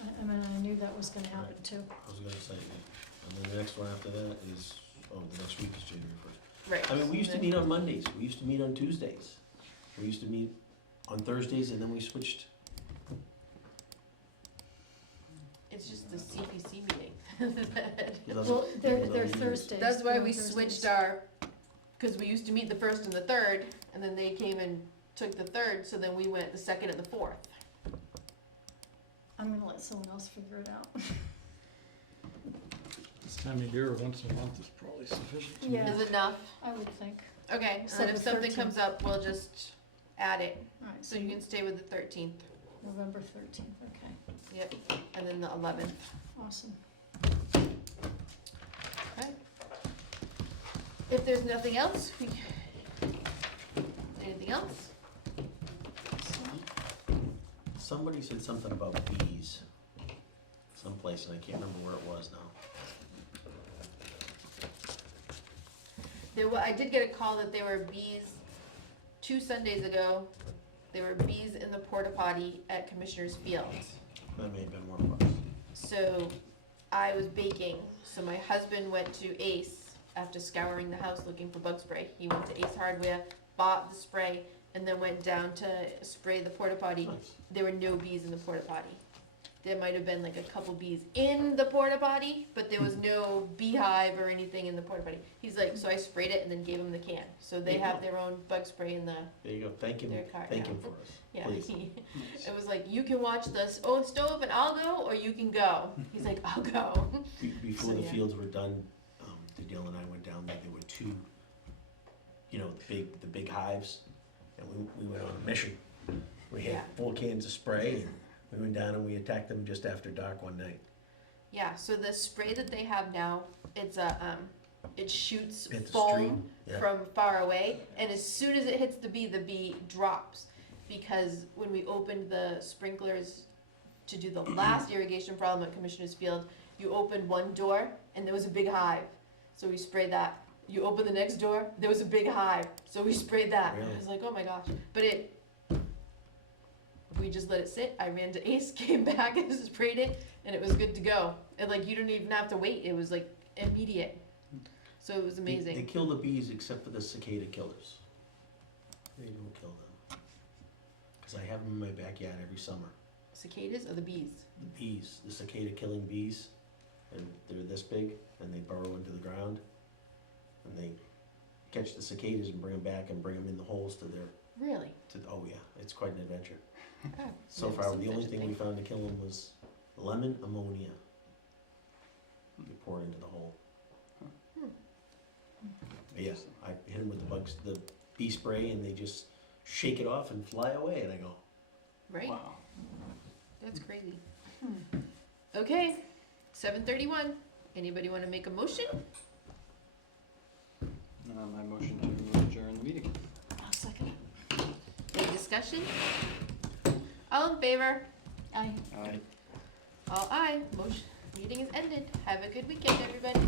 I mean, I knew that was gonna happen too. I was gonna say, and then the next one after that is, the next week is January 1st. Right. I mean, we used to so meet on Mondays, we used to meet on Tuesdays, we used to meet on Thursdays, and then we switched. It's just the CPC meeting. Well, they're Thursdays. That's why They're we Thursdays. switched our, cause we used to meet the 1st and the 3rd, and then they came and took the 3rd, so then we went the 2nd and the 4th. I'm gonna let someone else figure it out. This time of year, once a month is probably sufficient to me. Yeah. Is enough? I would think. Okay, and So then if the something 13th. comes up, we'll just add it, Alright, so you can stay with the 13th, November 13th, okay, yep, and then the 11th. awesome. Okay. If there's nothing else, anything else? Somebody said something about bees, someplace, and I can't remember where it was now. I did get a call that there were bees 2 Sundays ago. There were bees in the porta potty at Commissioner's Field. That may have been one of us. So I was baking, so my husband went to Ace after scouring the house looking for bug spray. He went to Ace Hardware, bought the spray, and then went down to spray the porta potty. Nice. There were no bees in the porta potty. There might have been like a couple bees in the porta potty, but there was no beehive or anything in the porta potty. He's like, so I sprayed it and then gave him the can. So they have their own bug spray in the, There you go, thank him, Their car, thank yeah. him for us, yeah. please. It was like, you can watch the stove and I'll go, or you can go. He's like, I'll go. Before So, the yeah. fields were done, Dale and I went down there, there were 2, the big hives, and we went on a mission. We had Yeah. 4 cans of spray, and we went down and we attacked them just after dark one night. Yeah, so the spray that they have now, it's it shoots Hit the foam stream, yeah. from far away, and as soon as it hits the bee drops. Because when we opened the sprinklers to do the last irrigation problem at Commissioner's Field, you opened one door and there was a big hive. So we sprayed that. You open the next door, there was a big hive. So we sprayed that. Really? I was like, oh my gosh. But we just let it sit. I ran to Ace, came back and sprayed it, and it was good to go. And like, you didn't even have to wait. It was like immediate. So it was They amazing. kill the bees except for the cicada killers. They don't kill them. Cause I have them in my backyard every summer. Cicadas or the bees? The bees, the cicada killing bees, and they're this big, and they burrow into the ground, and they catch the cicadas and bring them back and bring them in the holes to their, Really? oh yeah, it's quite an adventure. Oh, So never far, seen the only such a thing we found to kill them was lemon ammonia. You pour into the hole. Hmm. But yeah, I hit them with the bee spray, and they just shake it off and fly away, and I go, Right? Wow. That's crazy. Hmm. Okay, 7:31. Anybody want to make a motion? My motion to adjourn the meeting. I'll second it. Any discussion? All in favor? I Aye. All aye. Motion, meeting is ended. Have a good weekend, everybody.